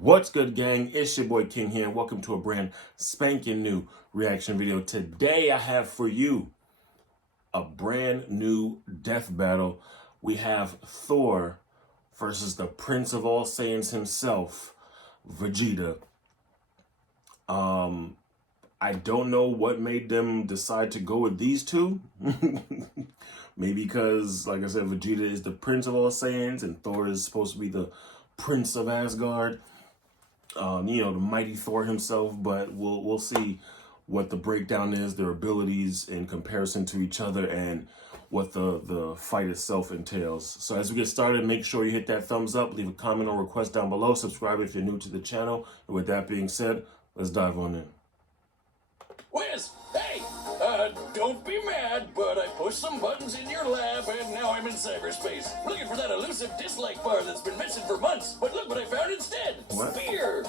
What's good, gang? It's your boy King here, and welcome to a brand spanking new reaction video. Today I have for you a brand new death battle. We have Thor versus the Prince of All Saiyans himself, Vegeta. I don't know what made them decide to go with these two. Maybe because, like I said, Vegeta is the Prince of All Saiyans and Thor is supposed to be the Prince of Asgard. The mighty Thor himself, but we'll see what the breakdown is, their abilities in comparison to each other, and what the fight itself entails. So as we get started, make sure you hit that thumbs up, leave a comment or request down below, subscribe if you're new to the channel. And with that being said, let's dive on in. Wiz, hey, don't be mad, but I pushed some buttons in your lab and now I'm in cyberspace. Looking for that elusive dislike bar that's been missing for months, but look what I found instead. What? Beer.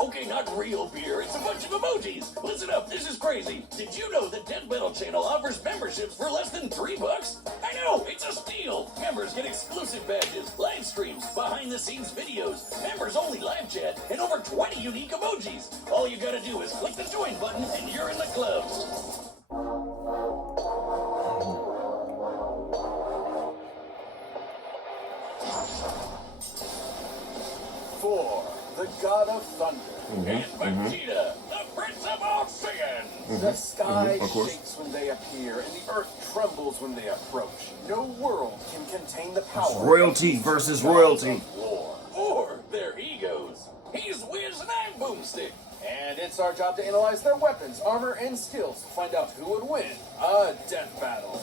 Okay, not real beer, it's a bunch of emojis. Listen up, this is crazy. Did you know that Death Battle Channel offers memberships for less than $3? I know, it's a steal. Members get exclusive badges, live streams, behind-the-scenes videos, members-only live chat, and over 20 unique emojis. All you gotta do is click the join button and you're in the club. Thor, the god of thunder. And Vegeta, the Prince of All Saiyans. The sky of course. shakes when they appear, and the earth trembles when they approach. No world can contain the power. It's royalty versus royalty. of war. Or their egos. He's Wiz and I'm Boomstick. And it's our job to analyze their weapons, armor, and skills to find out who would win a death battle.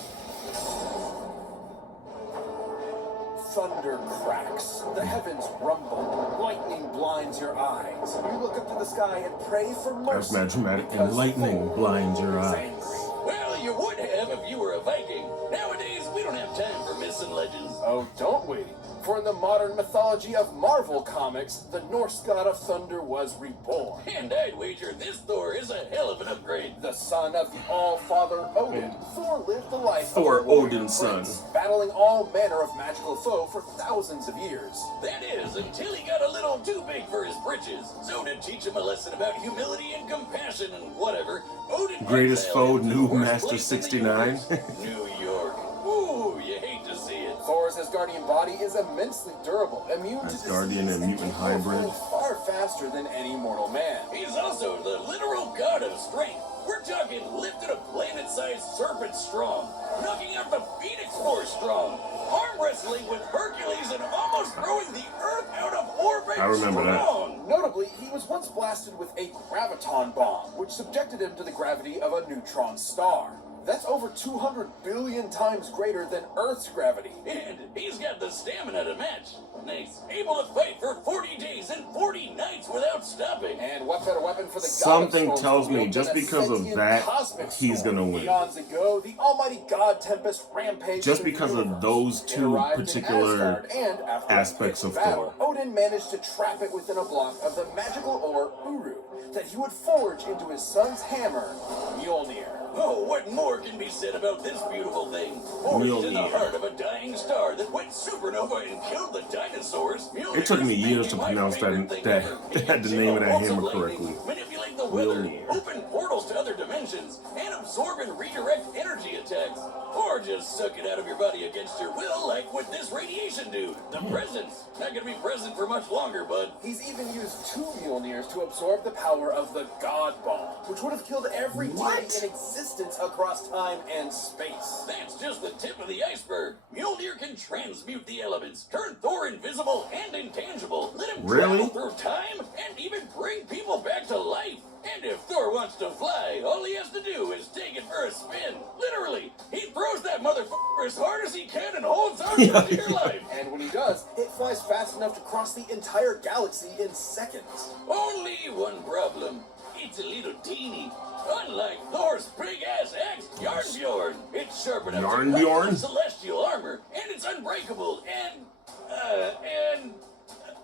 Thunder cracks, the heavens rumble, lightning blinds your eyes. You look up to the sky and pray for mercy. That's mad dramatic. And because lightning Thor blinds your is eyes. angry. Well, you would have if you were a Viking. Nowadays, we don't have time for myths and legends. Oh, don't we? For in the modern mythology of Marvel Comics, the Norse god of thunder was reborn. And I'd wager this Thor is a hell of an upgrade. The son of the All-Father Odin, Thor lived the life Thor, of a warrior Odin's son. prince, battling all manner of magical foe for thousands of years. That is, until he got a little too big for his britches. So to teach him a lesson about humility and compassion and whatever, Odin Greatest exiled foe, him to new the worst Master place in the 69. universe, New York. Ooh, you hate to see it. Thor's Asgardian body is immensely durable, immune to Asgardian disease, and mutant capable hybrid. of far faster than any mortal man. He's also the literal god of strength. We're talking lifted a planet-sized serpent strong, knocking out the Phoenix Force strong, arm wrestling with Hercules and almost throwing the Earth out of orbit I remember that. strong. Notably, he was once blasted with a graviton bomb, which subjected him to the gravity of a neutron star. That's over 200 billion times greater than Earth's gravity. And he's got the stamina to match. Nice. Able to fight for 40 days and 40 nights without stopping. And what better weapon for the Something god of storms tells to me wield just than a because of sentient that, cosmic he's storm? gonna win. Eons ago, the almighty god Tempest rampaged Just through because the of universe. those It two arrived in particular Asgard, and after a aspects pitched of battle, Thor. Odin managed to trap it within a block of the magical ore Uru that he would forge into his son's hammer, Mjolnir. Oh, what more can be said about this beautiful thing? Forged in the Mjolnir. heart of a dying star that went supernova and killed the dinosaurs. Mjolnir It took me is years to maybe my pronounce favorite that thing that ever. they It had can the name of that bolts of hammer lightning, correctly. manipulate the weather, Mjolnir. open portals to other dimensions, and absorb and redirect energy attacks. Or just suck it out of your body against your will, like with this radiation dude. The presence. Not gonna be present for much longer, bud. He's even used 2 Mjolnirs to absorb the power of the God Bomb, which would have killed every deity in existence across time and space. That's just the tip of the iceberg. Mjolnir can transmute the elements, turn Thor invisible and intangible, let him Really? travel through time, and even bring people back to life. And if Thor wants to fly, all he has to do is take it for a spin. Literally, he throws that motherfucker as hard as he can and holds on for dear life. And when he does, it flies fast enough to cross the entire galaxy in seconds. Only one problem. It's a little teeny. Unlike Thor's big-ass axe, Yarnbjorn. It's sharp enough to Yarnbjorn? cut celestial armor, and it's unbreakable, and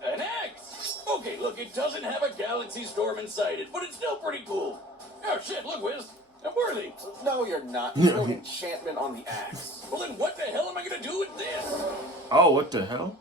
an axe. Okay, look, it doesn't have a galaxy storm inside it, but it's still pretty cool. Oh shit, look, Wiz. I'm worthy. No, you're not. There's no enchantment on the axe. Well, then what the hell am I gonna do with this? Oh, what the hell?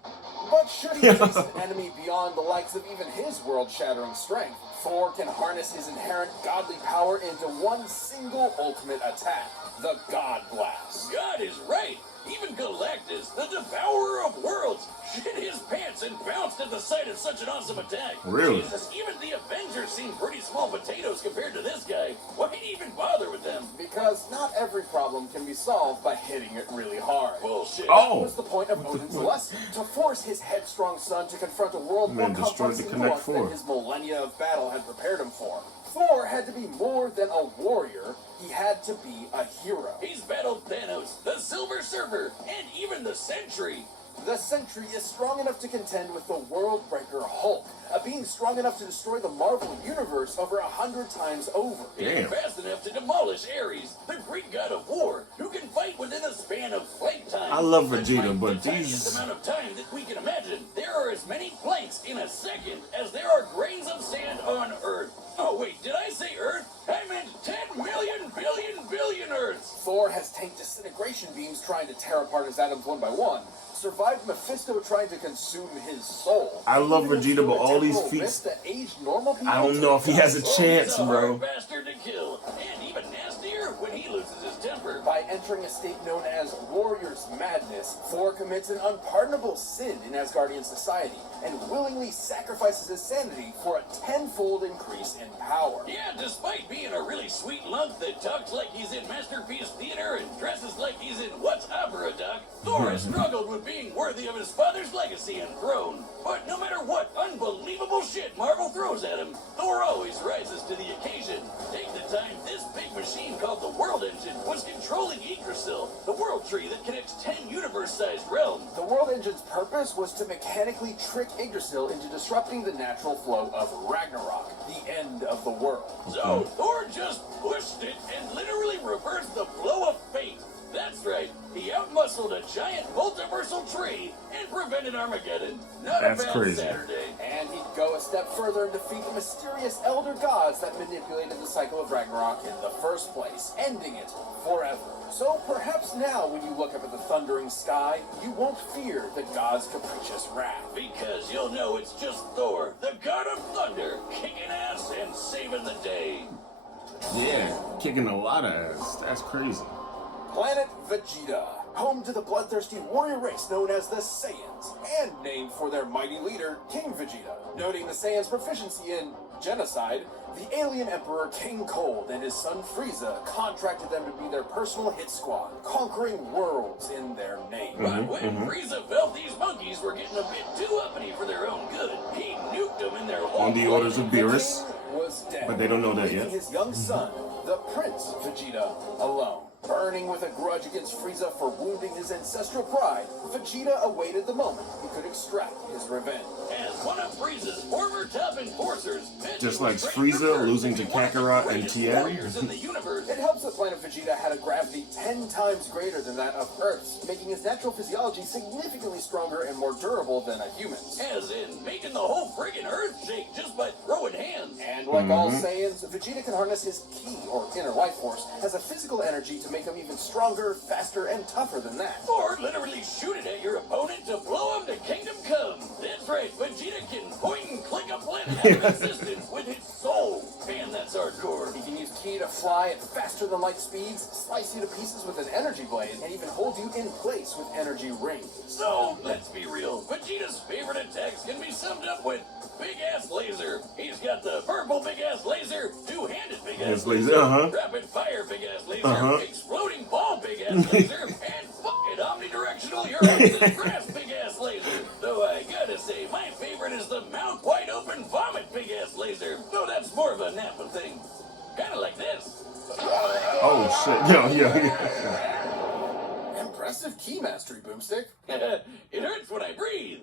But should he face an enemy beyond the likes of even his world-shattering strength, Thor can harness his inherent godly power into one single ultimate attack, the God Blast. God is right. Even Galactus, the devourer of worlds, shit his pants and bounced at the sight of such an awesome attack. Really? Jesus, even the Avengers seem pretty small potatoes compared to this guy. Why'd he even bother with them? Because not every problem can be solved by hitting it really hard. Bullshit. Oh. That was the point of Odin's lesson, to force his headstrong son to confront a world more Man destroyed complex the and Connect nuanced than Four. his millennia of battle had prepared him for. Thor had to be more than a warrior, he had to be a hero. He's battled Thanos, the Silver Surfer, and even the Sentry. The Sentry is strong enough to contend with the World Breaker Hulk, a being strong enough to destroy the Marvel Universe over 100 times over. Damn. He's fast enough to demolish Ares, the Greek god of war, who can fight within a span of flight time. I love That's Vegeta, right, but the tiniest these... amount of time that we can imagine. There are as many flights in a second as there are grains of sand on Earth. Oh wait, did I say Earth? I meant 10 million billion Earths. Thor has tanked disintegration beams trying to tear apart his atoms one by one, survived Mephisto trying to consume his soul. I love Even Vegeta, but all these temporal feats... rift that aged normal people I don't know if he has a chance, He's a bro. hard bastard to kill, and even nastier when he loses his temper. By entering a state known as Warrior's Madness, Thor commits an unpardonable sin in Asgardian society and willingly sacrifices his sanity for a tenfold increase in power. Yeah, despite being a really sweet lunk that talks like he's in Masterpiece Theater and dresses like he's in What's Opera, Doc, Thor has struggled with being worthy of his father's legacy and throne. But no matter what unbelievable shit Marvel throws at him, Thor always rises to the occasion. Take the time this big machine called the World Engine was controlling Yggdrasil, the world tree that connects 10 universe-sized realms. The World Engine's purpose was to mechanically trick Yggdrasil into disrupting the natural flow of Ragnarok, the end of the world. So Thor just pushed it and literally reversed the flow of fate. That's right, he outmuscled a giant multiversal tree and prevented Armageddon. Not That's a bad crazy. Saturday. And he'd go a step further and defeat the mysterious elder gods that manipulated the cycle of Ragnarok in the first place, ending it forever. So perhaps now when you look up at the thundering sky, you won't fear the god's capricious wrath. Because you'll know it's just Thor, the god of thunder, kicking ass and saving the day. Yeah, kicking a lot of ass. That's crazy. Planet Vegeta, home to the bloodthirsty warrior race known as the Saiyans, and named for their mighty leader, King Vegeta. Noting the Saiyans' proficiency in genocide, the alien emperor King Cold and his son Frieza contracted them to be their personal hit squad, conquering worlds in their name. But when Frieza felt these monkeys were getting a bit too uppity for their own good, he nuked them in their whole On the orders of The Beerus. king was dead, But they don't know that leaving yet. his young son, the Prince Vegeta, alone. Burning with a grudge against Frieza for wounding his ancestral pride, Vegeta awaited the moment he could extract his revenge. As one of Frieza's former top enforcers, Just like Vegeta Frieza was losing to one of the Kakarot and greatest Tien. warriors in the universe. It helps that planet Vegeta had a gravity 10 times greater than that of Earth's, making his natural physiology significantly stronger and more durable than a human's. As in making the whole friggin' Earth shake just by throwing hands. And like all Saiyans, Vegeta can harness his ki, or inner life force, as a physical energy to make him even stronger, faster, and tougher than that. Or literally shoot it at your opponent to blow him to kingdom come. That's right, Vegeta can point and click a planet out of existence with his soul. Man, that's hardcore. He can use ki to fly at faster than light speeds, slice you to pieces with an energy blade, and even hold you in place with energy rings. So, let's be real. Vegeta's favorite attacks can be summed up with Big Ass Laser. He's got the purple Big Ass Laser, two-handed Big Ass Yes, laser, rapid fire Big Ass Laser, Uh-huh. exploding ball Big Ass Laser, and fucking omnidirectional Uranus grass Big Ass Laser. Though I gotta say, my favorite is the mouth wide open vomit Big Ass Laser. Though that's more of a Nappa thing. Kinda like this. Oh shit. Yeah. Impressive ki mastery, Boomstick. It hurts when I breathe.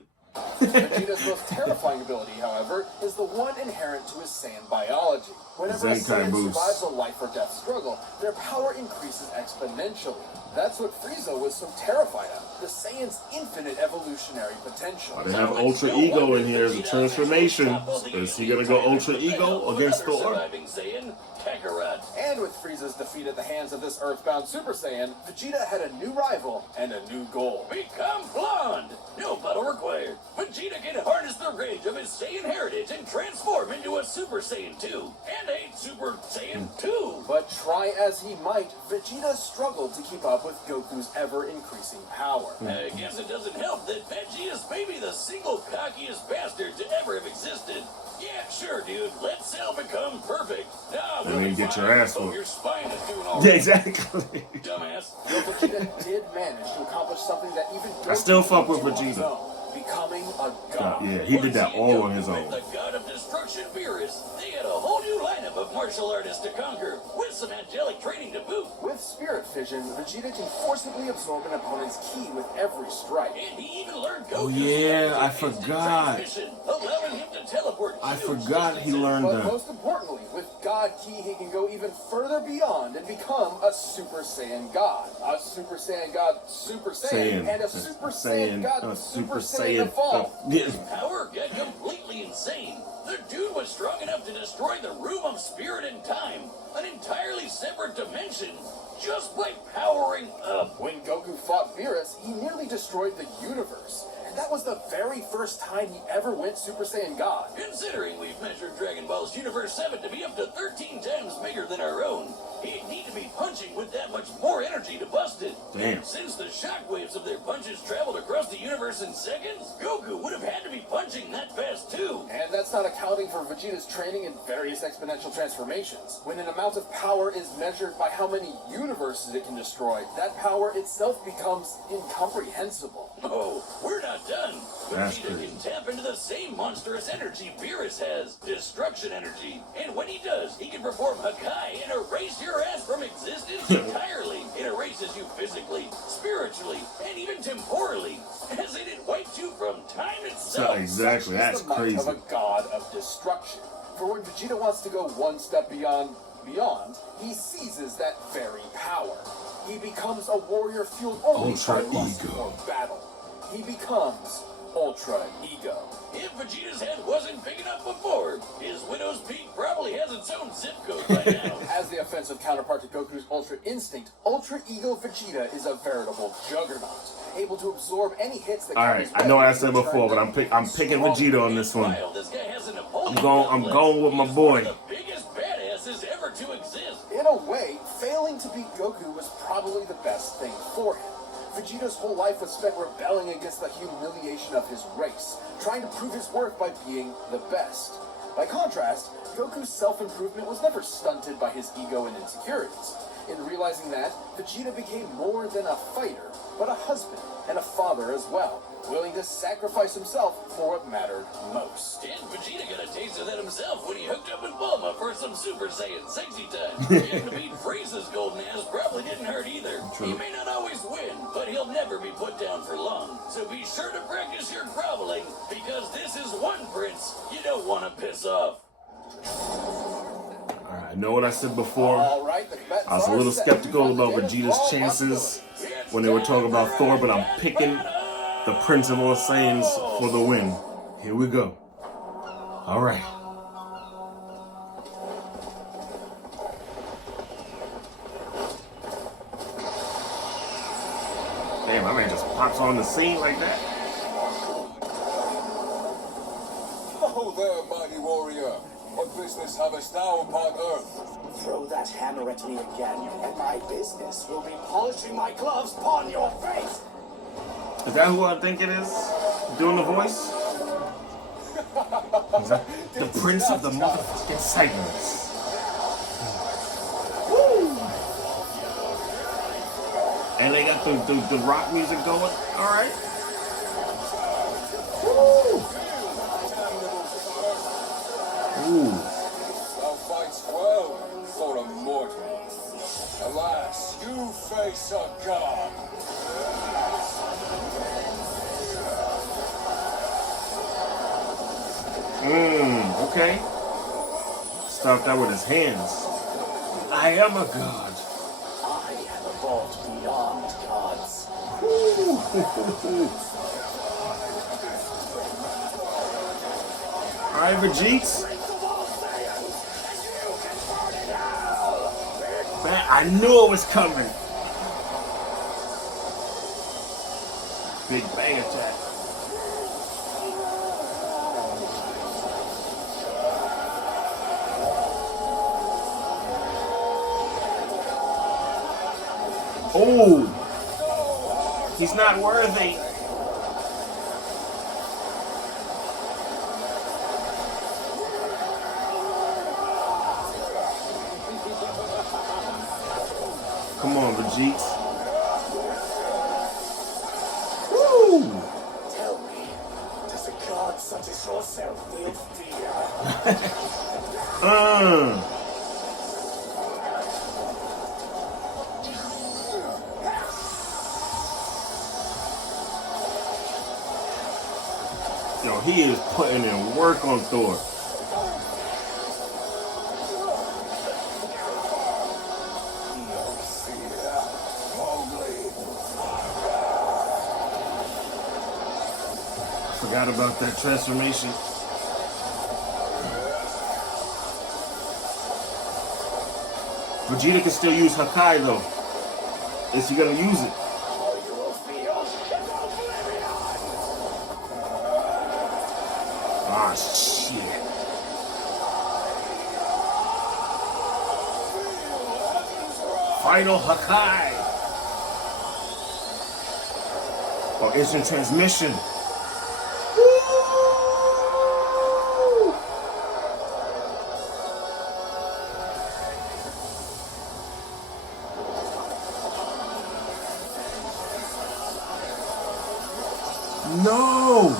Vegeta's most terrifying ability, however, is the one inherent to his Saiyan biology. Whenever a Zenkai Saiyan boost. survives a life or death struggle, their power increases exponentially. That's what Frieza was so terrified of, the Saiyan's infinite evolutionary potential. They have Ultra Ego in here as a transformation. Is he gonna go Ultra Ego against Thor? Surviving Saiyan, Kakarot. And with Frieza's defeat at the hands of this earthbound Super Saiyan, Vegeta had a new rival and a new goal. Become blonde! No battle required. Vegeta can harness the rage of his Saiyan heritage and transform into a Super Saiyan 2 and a Super Saiyan 2. But try as he might, Vegeta struggled to keep up with Goku's ever-increasing power. I guess it doesn't help that Vegeta's maybe the single cockiest bastard to ever have existed. Yeah, sure, dude. Let Cell become perfect. Nah, And then get your ass whooped. Your spine is doing all Yeah, right. exactly. Dumbass. Though Vegeta did manage to accomplish something that even I still Goku fuck with couldn't do on his Vegeta. own, becoming a god. Yeah, he did that all on his own. The god of destruction, Beerus. They had a whole new lineup of martial artists to conquer, with some angelic training to boot. With Spirit Fission, Vegeta can forcibly absorb an opponent's ki with every strike. And he even learned Goku's Oh, yeah, I instant forgot. transmission, allowing him to teleport I huge forgot he distances. learned But that. most importantly, with God Ki, he can go even further beyond and become a Super Saiyan God. A Super Saiyan God, Super Saiyan, and a Super Saiyan God, Super Saiyan evolved. Yeah. Power got completely insane. The dude was strong enough to destroy the room of spirit and time, an entirely separate dimension, just by powering up. When Goku fought Beerus, he nearly destroyed the universe. And that was the very first time he ever went Super Saiyan God. Considering we've measured Dragon Ball's Universe 7 to be up to 13 times bigger than our own, he'd need to be punching with that much more energy to bust it. Damn. And since the shockwaves of their punches traveled across the universe in seconds, Goku would have had to be punching that fast too. And that's not accounting for Vegeta's training in various exponential transformations. When an amount of power is measured by how many universes it can destroy, that power itself becomes incomprehensible. Oh, we're not done. That's Vegeta crazy. can tap into the same monstrous energy Beerus has, destruction energy. And when he does, he can perform Hakai and erase your ass from existence entirely. It erases you physically, spiritually, and even temporally, as in it wipes you from time So, itself. exactly, Such is that's the might crazy. of a god of destruction. For when Vegeta wants to go one step beyond, he seizes that very power. He becomes a warrior fueled only Ultra by lust ego. for battle. He becomes Ultra Ego. If Vegeta's head wasn't big enough before, his widow's peak probably has its own zip code by now. As the offensive counterpart to Goku's Ultra Instinct, Ultra Ego Vegeta is a veritable juggernaut, able to absorb any hits that All come right, his I know way I said and before, but turn I'm them picking strong. Vegeta on this one. Meanwhile, this guy has an Napoleon I'm complex. going with my He's boy. one of the biggest badasses ever to exist. In a way, failing to beat Goku was probably the best thing for him. Vegeta's whole life was spent rebelling against the humiliation of his race, trying to prove his worth by being the best. By contrast, Goku's self-improvement was never stunted by his ego and insecurities. In realizing that, Vegeta became more than a fighter, but a husband and a father as well, willing to sacrifice himself for what mattered most. And Vegeta got a taste of that himself when he hooked up with Bulma for some Super Saiyan sexy time. Getting to beat Frieza's golden ass probably didn't hurt either. True. He may not always win, but he'll never be put down for long. So be sure to practice your groveling, because this is one prince you don't want to piss off. All right, I know what I said before. All right, the bets I was a are little set. skeptical We've got about the day of Vegeta's all chances possibilities. when they were talking about Thor, but I'm picking the Prince of all Saiyans for the win. Here we go. All right. Damn, my man just pops on the scene like that. Oh there, mighty warrior. What business havest thou upon earth? Throw that hammer at me again, and my business will be polishing my gloves upon your face. Is that who I think it is? Doing the voice? Is that the Prince of the motherfucking Saiyans? And they got the rock music going. All right. Ooh. Thou fightst well for a mortal. Alas, you face a god. Okay. Start that with his hands. I am a god. I have evolved beyond gods. All right, Vegeta. Man, I knew it was coming. Big bang attack. Oh, he's not worthy. Come on, Vegeta. Woo! Tell me, does a god such as yourself feel fear? Yo, he is putting in work on Thor. Forgot about that transformation. Vegeta can still use Hakai though. Is he gonna use it? Ah, shit. Final Hakai. Oh, instant transmission. No!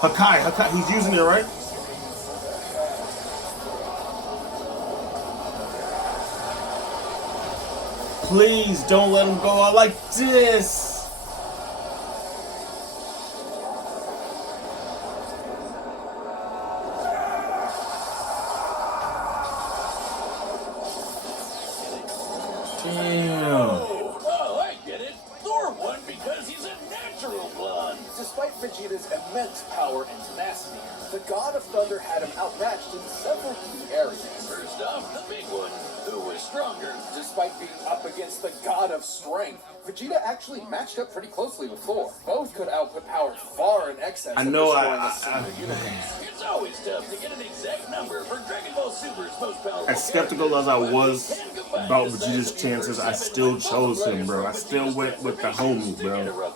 Hakai, he's using it, right? Please don't let him go out like this! Damn. Oh, I get it. Thor won because he's a natural blonde. Despite Vegeta's immense power and tenacity, the God of Thunder had him outmatched in several key areas. First off, the big one, who was stronger. Despite being up against the God of Strength, Vegeta actually matched up pretty closely with Thor. Both could output power far in excess I of know destroying a single universe. It's always tough to get an exact number for Dragon Ball Super's most powerful. As skeptical as I was about Vegeta's chances, I still chose him, bro. I still went with the homie, bro.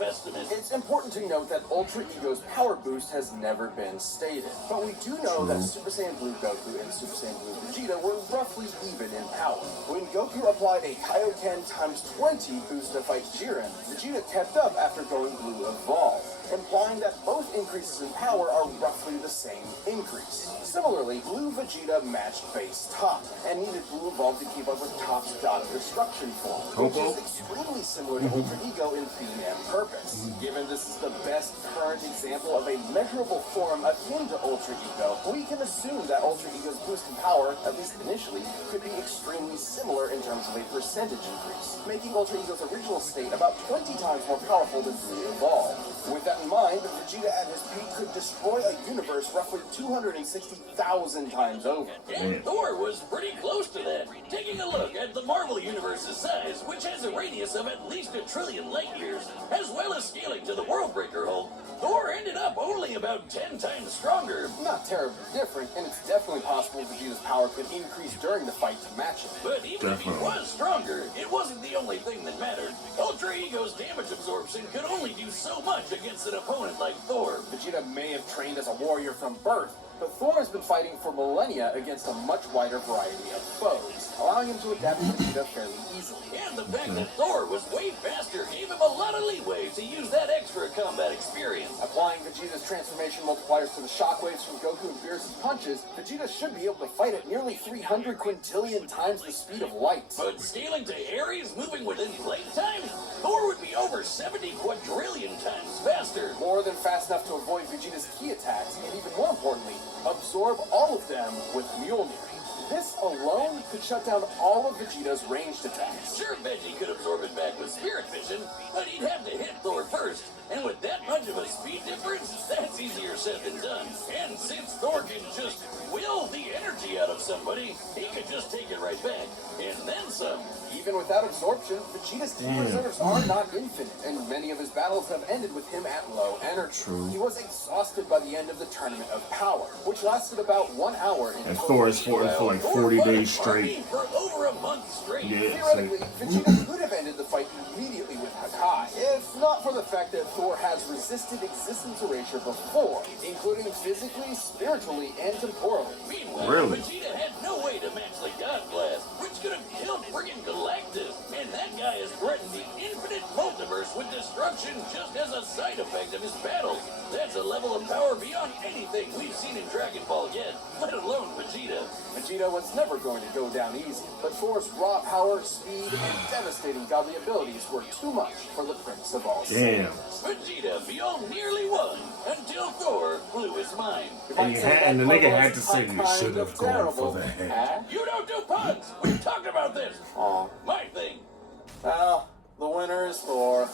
It's important to note that Ultra Ego's power boost has never been stated, but we do know that Super Saiyan Blue Goku and Super Saiyan Blue Vegeta were roughly even in power. When Goku applied a Kaioken times 20 boost to fight Jiren, Vegeta kept up after going Blue Evolved, implying that both increases in power are roughly the same increase. Similarly, Blue Vegeta matched base Top, and needed Blue Evolved to keep up with Top's God of Destruction form, which is extremely similar to Ultra Ego in theme and purpose. Given this is the best current example of a measurable form akin to Ultra Ego, we can assume that Ultra Ego's boost in power, at least initially, could be extremely similar in terms of a percentage increase, making Ultra Ego's original state about 20 times more powerful than Blue Evolved. With that in mind, Vegeta at his peak could destroy a universe roughly 260,000 times over. And Thor was pretty close to that. Taking a look at the Marvel Universe's size, which has a radius of at least 1 trillion light years, as well as scaling to the Worldbreaker Hulk, Thor ended up only about 10 times stronger. Not terribly different, and it's definitely possible Vegeta's power could increase during the fight to match it. But even if he was stronger, it wasn't the only thing that mattered. Ultra Ego's damage absorption could only do so much against an opponent like Thor. Vegeta may have trained as a warrior from birth, but Thor has been fighting for millennia against a much wider variety of foes, allowing him to adapt to Vegeta fairly easily. And the fact that Thor was way faster gave him a lot of leeway to use that extra combat experience. Applying Vegeta's transformation multipliers to the shockwaves from Goku and Beerus' punches, Vegeta should be able to fight at nearly 300 quintillion times the speed of light. But scaling to areas moving within light time, Thor would be over 70 quadrillion times faster. More than fast enough to avoid Vegeta's key attacks, and even more importantly, absorb all of them with Mjolnir. This alone could shut down all of Vegeta's ranged attacks. Sure, Veggie could absorb it back with Spirit Vision, but he'd have to hit Thor first. And with that much of a speed difference, that's easier said than done. And since Thor can just will the energy energy out of somebody, he could just take it right back, and then some. Even without absorption, Vegeta's ki reserves are not infinite, and many of his battles have ended with him at low energy. True. He was exhausted by the end of the Tournament of Power, which lasted about 1 hour in And total. Thor is for like 40 days straight. For over a month straight. Yeah, Theoretically, Vegeta could have ended the fight immediately with Hakai, if not for the fact that Thor has resisted existence erasure before, including physically, spiritually, and temporally. Meanwhile, Really? Vegeta had no way to match the God Blast, which could have killed friggin' Galactus. And that guy has threatened the infinite multiverse with destruction just as a side effect of his battles. That's a level of power beyond anything we've seen in Dragon Ball yet, let alone Vegeta. Vegeta was never going to go down easy, but Thor's raw power, speed, and devastating godly abilities were too much for the Prince of all Damn. Vegeta Beyond nearly won until Thor blew his mind. And the nigga had to say you should have gone for the head. You don't do puns! We've talked about this! Aw. My thing! Well, the winner is Thor.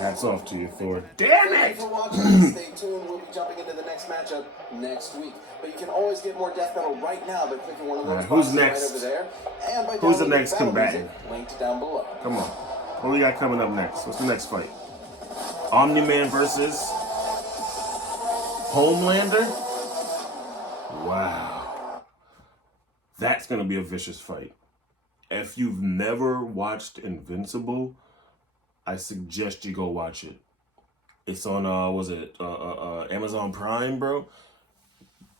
Hats off to you, Thor. Damn Thank it! you for watching. Stay tuned. We'll be jumping into the next matchup next week. But you can always get more Death Metal right now by clicking one of those Alright, who's boxes next? right over there. And by Who's the downloading next battle combatant? music linked down below. Come on. What we got coming up next? What's the next fight? Omni-Man versus Homelander? Wow. That's going to be a vicious fight. If you've never watched Invincible, I suggest you go watch it. It's on, Amazon Prime, bro?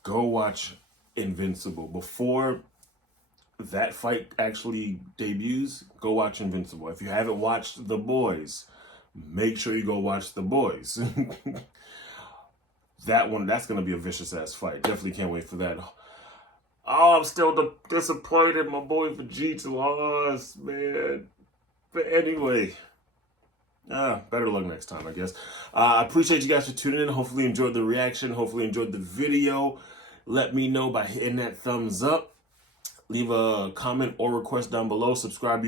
Go watch Invincible. Before that fight actually debuts, go watch Invincible. If you haven't watched The Boys, make sure you go watch The Boys. That's going to be a vicious ass fight. Definitely can't wait for that. Oh, I'm still disappointed my boy Vegeta lost, man. But anyway, better luck next time, I guess. I appreciate you guys for tuning in. Hopefully you enjoyed the reaction. Hopefully you enjoyed the video. Let me know by hitting that thumbs up. Leave a comment or request down below. Subscribe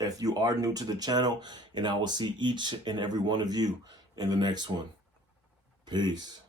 if you are new to the channel. And I will see each and every one of you in the next one. Peace.